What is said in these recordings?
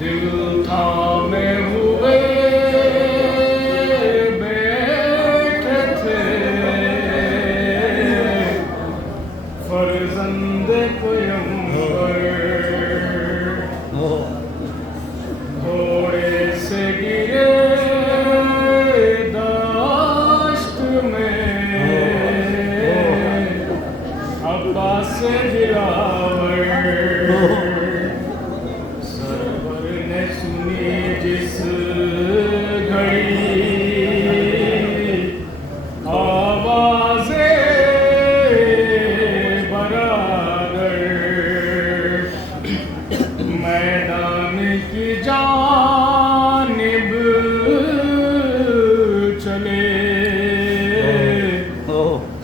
दिल थामे हुए बैठे थे फर्जंद पैगंबर, थोड़े से गिरे दाश्त में अब्बास दिलावर, सरवर ने सुनी जिस घड़ी आवाज़े बराबर, मैदान की जानिब चले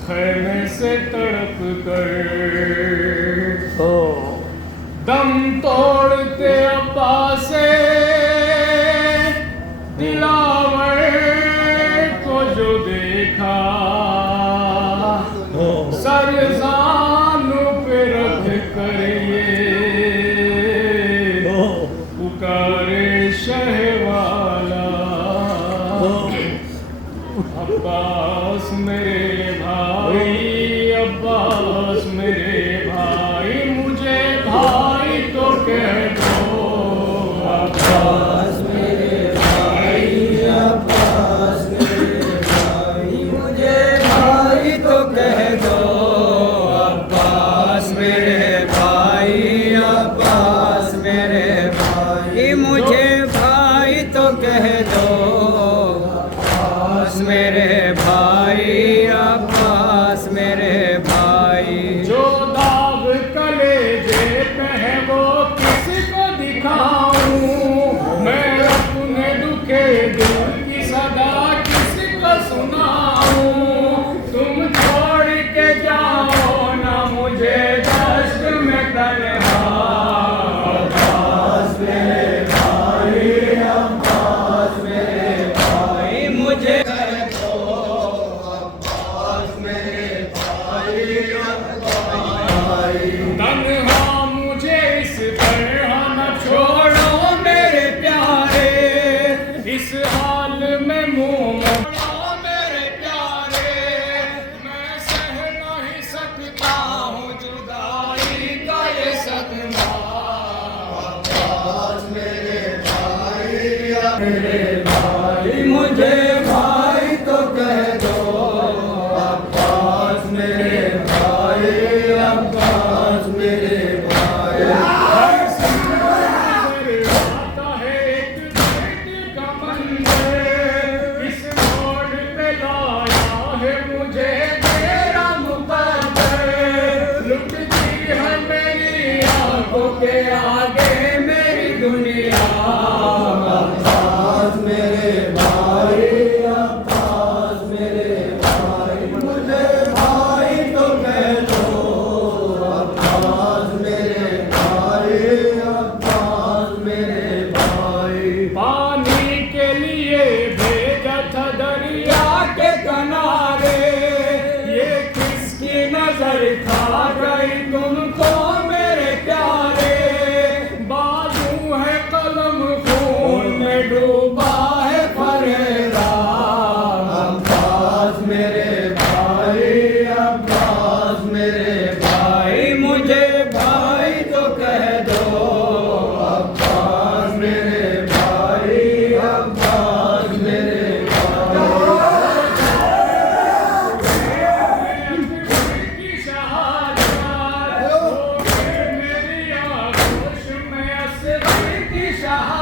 खैमे से तड़प कर, दम तोड़ते अब्बास दिलावर को जो देखा, सर ज़ानू पे रख कर ये पुकारे शहवाला, अब्बास मेरे भाई, अब्बास मेरे भाई, मुझे भाई तो कह दो, अब्बास मेरे भाई, अब्बास मेरे भाई, मुझे भाई तो कह दो, अब्बास मेरे भाई, अब्बास मेरे भाई, मुझे भाई तो कह दो, अब्बास मेरे भाई, अब्बास मेरे भाई। जो दाग कलेजे पे है वो किसको दिखाऊं, मैं अपने दुखे दिल की सदा किसको सुनाऊं, तुम छोड़ के जाओ ना मुझे दश्त में तन्हा, अब्बास मेरे भाई, अब्बास मेरे भाई, मुझे कह दो, अब्बास मेरे भाई, अब्बास तन्हा मुझे इस तरह न छोड़ो मेरे प्यारे, इस हाल में मुँह मेरे प्यारे, मैं सह नहीं सकता हूँ जुदाई का ये सदमा, अब्बास मेरे भाई, मेरे भाई, मुझे भाई तो कह दो, अब्बास मेरे भाई, अब्बास मेरे भाई। आता है एक दर्द का मंजर, इस मोड़ पे लाया है मुझे तेरा मुकद्दर, लुटती है मेरी आंखों के आगे मेरी दुनिया, अब्बास मेरे भाई, अब्बास मेरे भाई, मुझे भाई तो कह दो, अब्बास मेरे भाई, अब्बास मेरे भाई। पानी के लिए भेजा था दरिया के किनारे, ये किसकी नजर खा गई तुमको मेरे प्यारे, बाजू है कलम खून में डूबा है फरेरा, अब्बास मेरे भाई, अब्बास मेरे भाई, मुझे भाई तो कह दो, अब्बास मेरे भाई, अब्बास मेरे की शहादत हो गई मेरी आगोश में असर की शहादत।